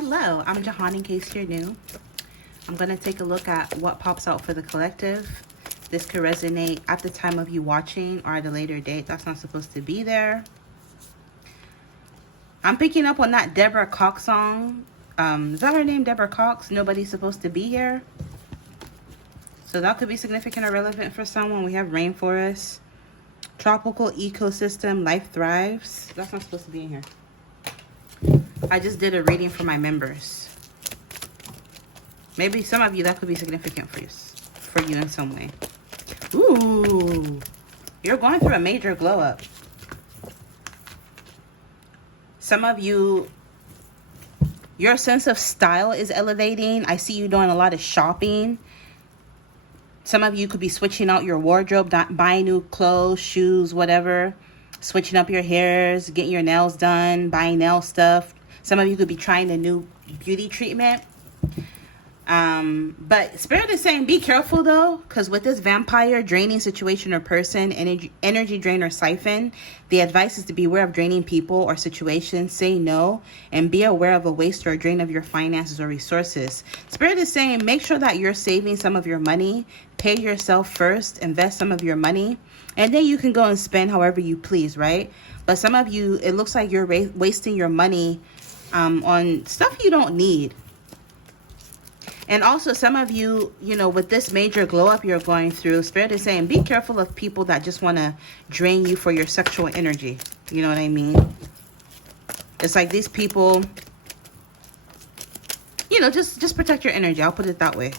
Hello, I'm Jehan in case you're new. I'm going to take a look at what pops out for the collective. This could resonate at the time of you watching or at a later date. That's not supposed to be there. I'm picking up on that Deborah Cox song. Is that her name, Deborah Cox? Nobody's supposed to be here. So that could be significant or relevant for someone. We have rainforest, tropical ecosystem, life thrives. That's not supposed to be in here. I just did a reading for my members. Maybe some of you, that could be significant for you in some way. Ooh, you're going through a major glow up. Some of you, your sense of style is elevating. I see you doing a lot of shopping. Some of you could be switching out your wardrobe, buying new clothes, shoes, whatever. Switching up your hairs, getting your nails done, buying nail stuff. Some of you could be trying a new beauty treatment. But Spirit is saying be careful though, because with this vampire draining situation or person, energy drain or siphon, the advice is to be aware of draining people or situations. Say no and be aware of a waste or a drain of your finances or resources. Spirit is saying make sure that you're saving some of your money. Pay yourself first. Invest some of your money. And then you can go and spend however you please, right? But some of you, it looks like you're wasting your money on stuff you don't need. And also some of you, with this major glow up you're going through, Spirit is saying be careful of people that just want to drain you for your sexual energy. You know what I mean? It's like these people, just protect your energy. I'll put it that way.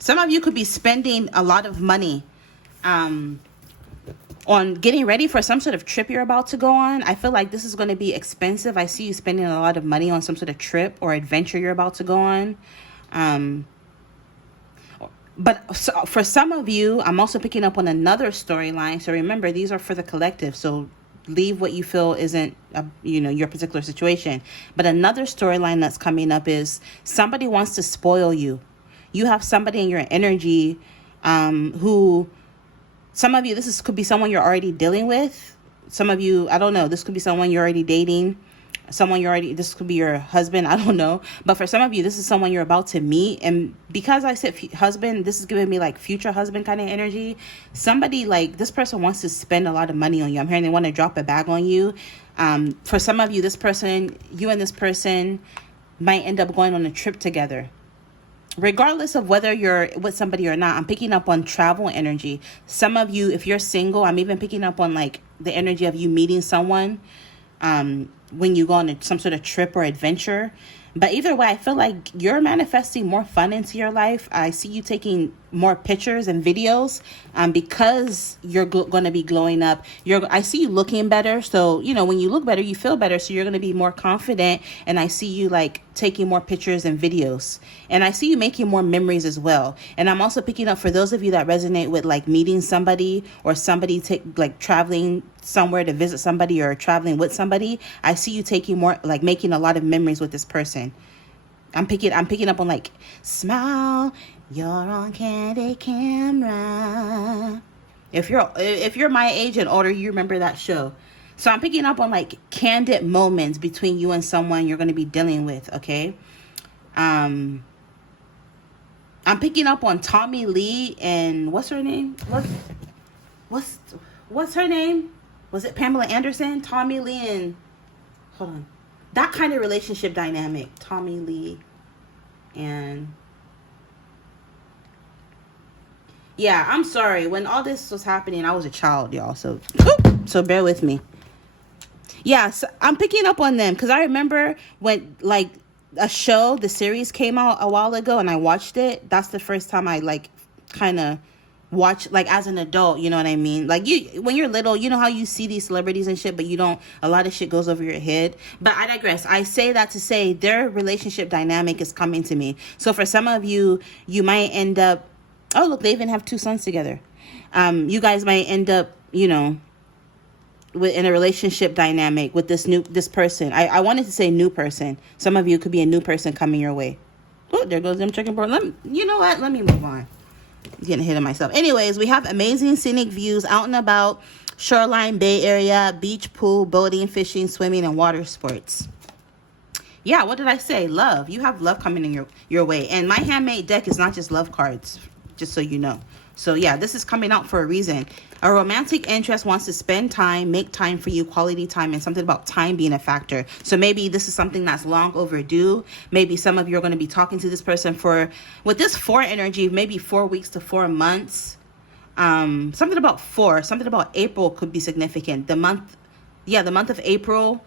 Some of you could be spending a lot of money on getting ready for some sort of trip you're about to go on. I feel like this is going to be expensive. I see you spending a lot of money on some sort of trip or adventure you're about to go on. But for some of you, I'm also picking up on another storyline. So remember, these are for the collective. So leave what you feel isn't, your particular situation. But another storyline that's coming up is somebody wants to spoil you. You have somebody in your energy who... Some of you, could be someone you're already dealing with. Some of you, I don't know, this could be someone you're already dating. This could be your husband, I don't know. But for some of you, this is someone you're about to meet. And because I said husband, this is giving me like future husband kind of energy. Somebody this person wants to spend a lot of money on you. I'm hearing they want to drop a bag on you. For some of you, you and this person might end up going on a trip together. Regardless of whether you're with somebody or not, I'm picking up on travel energy. Some of you, if you're single, I'm even picking up on like the energy of you meeting someone when you go on some sort of trip or adventure. But either way, I feel like you're manifesting more fun into your life. I see you taking more pictures and videos because you're going to be glowing up. I see you looking better. So, when you look better, you feel better. So you're going to be more confident. And I see you taking more pictures and videos. And I see you making more memories as well. And I'm also picking up for those of you that resonate with meeting somebody or somebody traveling somewhere to visit somebody or traveling with somebody. I see you taking more, making a lot of memories with this person. I'm picking up on smile, you're on candid camera. If you're my age and older, you remember that show. So I'm picking up on candid moments between you and someone you're going to be dealing with, okay? I'm picking up on Tommy Lee and what's her name? What's her name? Was it Pamela Anderson? Tommy Lee and hold on. That kind of relationship dynamic. Tommy Lee and yeah, I'm sorry. When all this was happening, I was a child, y'all. So bear with me. Yeah, so I'm picking up on them because I remember when a show, the series came out a while ago and I watched it. That's the first time I kind of watch as an adult, you know what I mean? When you're little, you know how you see these celebrities and shit, but a lot of shit goes over your head. But I digress. I say that to say their relationship dynamic is coming to me. So for some of you, you might end up, oh look, they even have 2 sons together. You guys might end up, in a relationship dynamic with this person. I wanted to say new person. Some of you could be a new person coming your way. Oh, there goes them chicken board. You know what? Let me move on. Getting ahead of myself. Anyways, we have amazing scenic views out and about. Shoreline, Bay Area, beach, pool, boating, fishing, swimming, and water sports. Yeah, what did I say? Love. You have love coming in your way. And my handmade deck is not just love cards, just so you know. So yeah, this is coming out for a reason. A romantic interest wants to spend time, make time for you, quality time, and something about time being a factor. So maybe this is something that's long overdue. Maybe some of you are going to be talking to this person with this 4 energy, maybe 4 weeks to 4 months. Something about April could be significant. The month of April,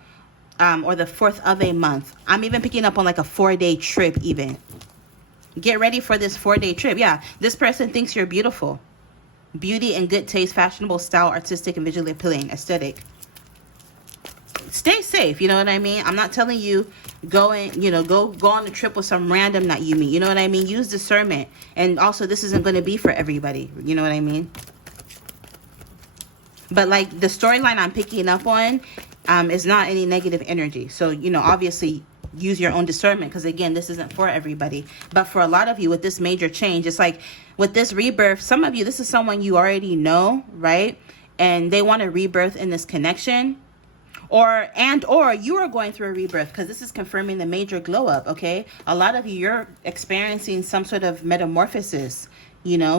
or the 4th of a month. I'm even picking up on like a 4-day trip even. Get ready for this 4-day trip. Yeah, this person thinks you're beautiful. Beauty and good taste, fashionable style, artistic and visually appealing, aesthetic. Stay safe, you know what I mean? I'm not telling you go on a trip with some random that you meet. You know what I mean? Use discernment. And also, this isn't going to be for everybody. You know what I mean? But like the storyline I'm picking up on is not any negative energy. So, obviously use your own discernment, because again, this isn't for everybody. But for a lot of you with this major change, it's like with this rebirth, some of you, this is someone you already know, right? And they want a rebirth in this connection. Or you are going through a rebirth, because this is confirming the major glow up, okay? A lot of you, you're experiencing some sort of metamorphosis,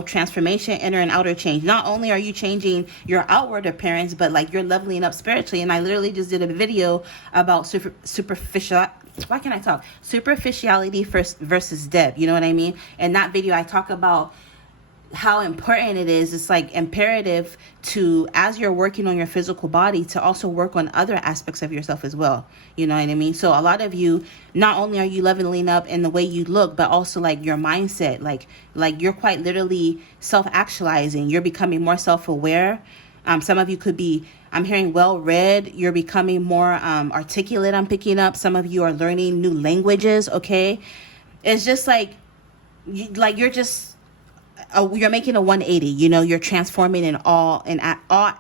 transformation, inner and outer change. Not only are you changing your outward appearance, but like you're leveling up spiritually. And I literally just did a video about superficiality versus depth. You know what I mean? In that video, I talk about how important it is. It's like imperative to, as you're working on your physical body, to also work on other aspects of yourself as well. You know what I mean? So a lot of you, not only are you leveling up in the way you look, but also like your mindset, like you're quite literally self-actualizing. You're becoming more self-aware. Some of you could be, I'm hearing well-read. You're becoming more articulate. I'm picking up. Some of you are learning new languages. Okay. It's just you're making a 180, you're transforming in all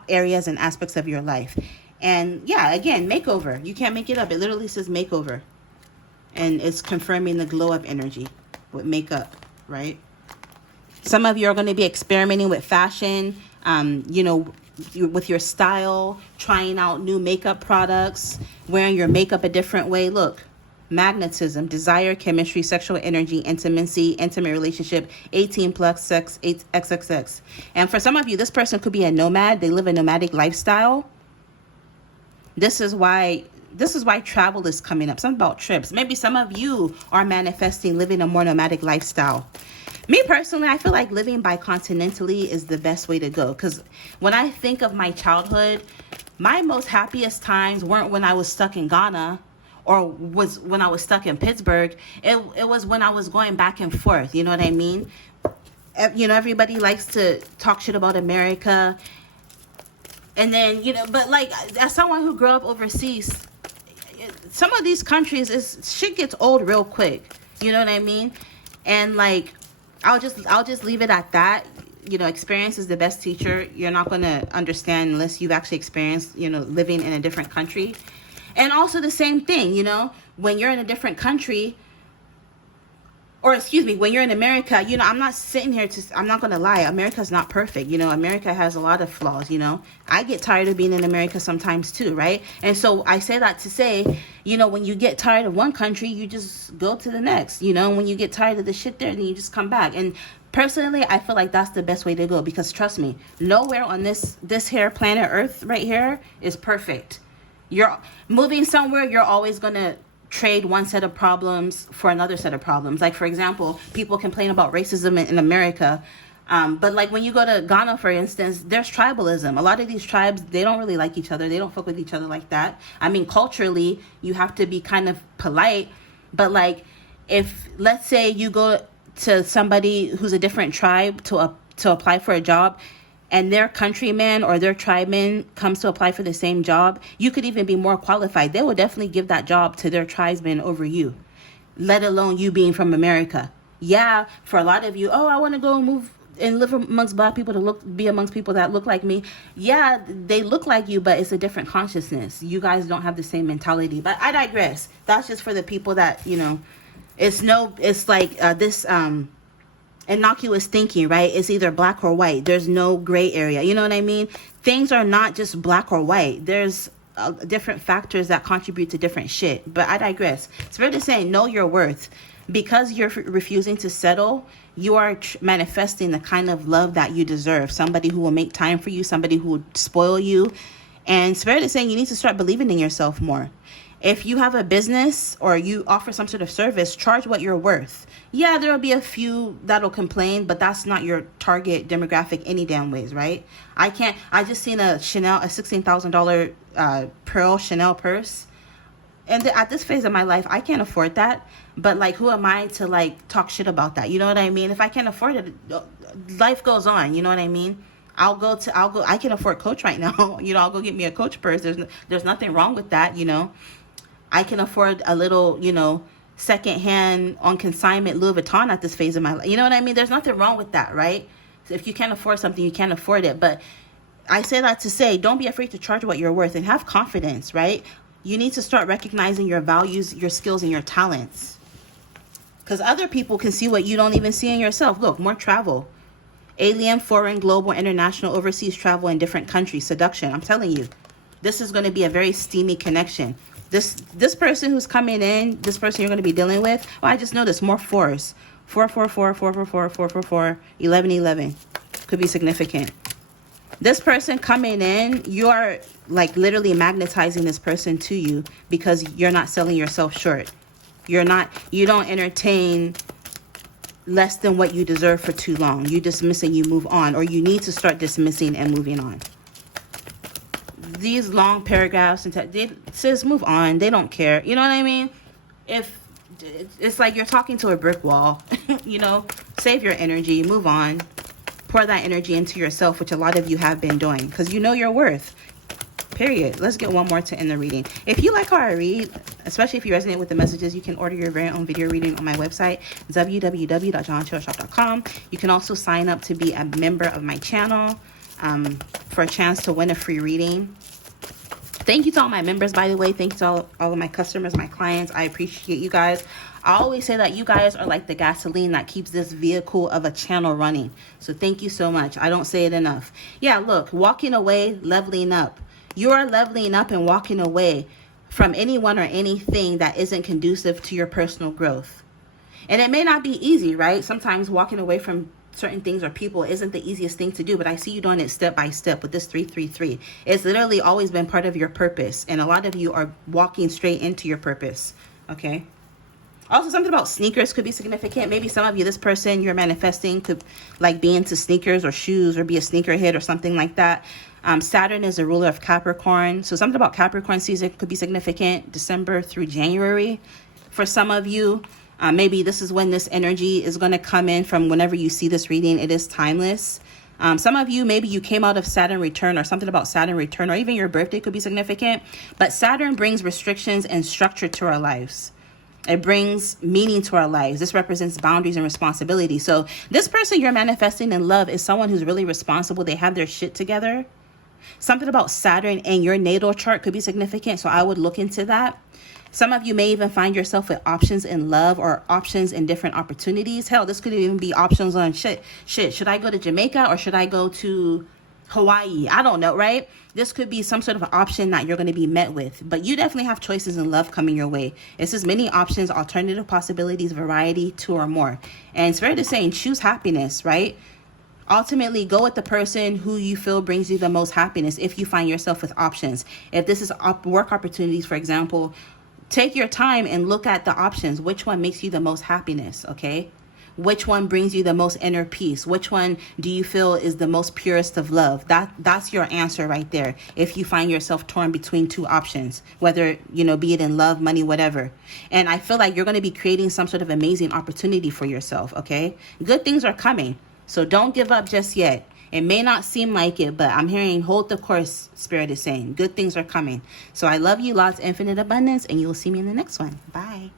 areas and aspects of your life. And yeah, again, makeover. You can't make it up. It literally says makeover. And it's confirming the glow up energy with makeup, right? Some of you are going to be experimenting with fashion, with your style, trying out new makeup products, wearing your makeup a different way. Look. Magnetism, desire, chemistry, sexual energy, intimacy, intimate relationship, 18 plus, sex, XXX. And for some of you, this person could be a nomad. They live a nomadic lifestyle. This is why travel is coming up. Something about trips. Maybe some of you are manifesting living a more nomadic lifestyle. Me personally, I feel like living bicontinentally is the best way to go. Because when I think of my childhood, my most happiest times weren't when I was stuck in Ghana, or was when I was stuck in Pittsburgh. It was when I was going back and forth. You know what I mean? Everybody likes to talk shit about America. And then, but like, as someone who grew up overseas, some of these countries, shit gets old real quick. You know what I mean? And like, I'll just leave it at that. Experience is the best teacher. You're not going to understand unless you've actually experienced, living in a different country. And also the same thing, when you're in a different country, when you're in America, I'm not sitting here I'm not going to lie. America's not perfect. America has a lot of flaws, I get tired of being in America sometimes too, right? And so I say that to say, when you get tired of one country, you just go to the next, when you get tired of the shit there, then you just come back. And personally, I feel like that's the best way to go, because trust me, nowhere on this here planet Earth right here is perfect. You're moving somewhere, you're always going to trade one set of problems for another set of problems. Like, for example, people complain about racism in America. But like when you go to Ghana, for instance, there's tribalism. A lot of these tribes, they don't really like each other. They don't fuck with each other like that. I mean, culturally, you have to be kind of polite. But like, if, let's say you go to somebody who's a different tribe to apply for a job, and their countryman or their tribeman comes to apply for the same job, you could even be more qualified. They will definitely give that job to their tribesman over you, let alone you being from America. Yeah, for a lot of you, I want to go move and live amongst black people, be amongst people that look like me. Yeah, they look like you, but it's a different consciousness. You guys don't have the same mentality. But I digress. That's just for the people that, innocuous thinking, right? It's either black or white. There's no gray area. You know what I mean? Things are not just black or white. There's different factors that contribute to different shit. But I digress. Spirit is saying, know your worth. Because you're refusing to settle, you are manifesting the kind of love that you deserve. Somebody who will make time for you, somebody who will spoil you. And Spirit is saying you need to start believing in yourself more. If you have a business or you offer some sort of service, charge what you're worth. Yeah, there'll be a few that'll complain, but that's not your target demographic any damn ways, right? I just seen a $16,000 pearl Chanel purse. And at this phase of my life, I can't afford that. But like, who am I to like talk shit about that? You know what I mean? If I can't afford it, life goes on. You know what I mean? I can afford Coach right now. You know, I'll go get me a Coach purse. There's nothing wrong with that. You know, I can afford a little, you know, secondhand on consignment Louis Vuitton at this phase of my life. You know what I mean? There's nothing wrong with that, right? So if you can't afford something, you can't afford it. But I say that to say, don't be afraid to charge what you're worth and have confidence, right? You need to start recognizing your values, your skills, and your talents. Because other people can see what you don't even see in yourself. Look, more travel. Alien, foreign, global, international, overseas travel in different countries. Seduction. I'm telling you, this is going to be a very steamy connection. This person who's coming in, this person you're going to be dealing with, well, I just noticed more fours. 444, 444, 444, 1111 could be significant. This person coming in, you are like literally magnetizing this person to you because you're not selling yourself short. You don't entertain less than what you deserve for too long. You dismiss and you move on, or you need to start dismissing and moving on. These long paragraphs and says move on. They don't care. You know what I mean? If it's like you're talking to a brick wall, you know, save your energy, move on. Pour that energy into yourself, which a lot of you have been doing, because you know your worth. Period. Let's get one more to end the reading. If you like how I read, especially if you resonate with the messages, you can order your very own video reading on my website, www.jehantarotshop.com. You can also sign up to be a member of my channel for a chance to win a free reading. Thank you to all my members, by the way. Thank you to all of my customers, my clients. I appreciate you guys. I always say that you guys are like the gasoline that keeps this vehicle of a channel running. So thank you so much. I don't say it enough. Yeah, look, walking away, leveling up. You are leveling up and walking away from anyone or anything that isn't conducive to your personal growth. And it may not be easy, right? Sometimes walking away from certain things or people isn't the easiest thing to do, but I see you doing it step by step with this 333. It's literally always been part of your purpose, and a lot of you are walking straight into your purpose. Okay. Also, something about sneakers could be significant. Maybe some of you, this person you're manifesting could like be into sneakers or shoes or be a sneakerhead or something like that. Saturn is the ruler of Capricorn, so something about Capricorn season could be significant. December through January for some of you. Maybe this is when this energy is going to come in from whenever you see this reading. It is timeless. Some of you, maybe you came out of Saturn return or something about Saturn return, or even your birthday could be significant. But Saturn brings restrictions and structure to our lives. It brings meaning to our lives. This represents boundaries and responsibility. So this person you're manifesting in love is someone who's really responsible. They have their shit together. Something about Saturn and your natal chart could be significant. So I would look into that. Some of you may even find yourself with options in love or options in different opportunities. Hell, this could even be options on shit. Should I go to Jamaica or should I go to Hawaii? I don't know, right? This could be some sort of option that you're going to be met with. But you definitely have choices in love coming your way. It says many options, alternative possibilities, variety, two or more. And Spirit is saying choose happiness, right? Ultimately, go with the person who you feel brings you the most happiness if you find yourself with options. If this is work opportunities, for example, take your time and look at the options. Which one makes you the most happiness, okay? Which one brings you the most inner peace? Which one do you feel is the most purest of love? That's your answer right there. If you find yourself torn between two options, whether, be it in love, money, whatever. And I feel like you're going to be creating some sort of amazing opportunity for yourself, okay? Good things are coming. So don't give up just yet. It may not seem like it, but I'm hearing hold the course, Spirit is saying. Good things are coming. So I love you, lots, infinite abundance, and you will see me in the next one. Bye.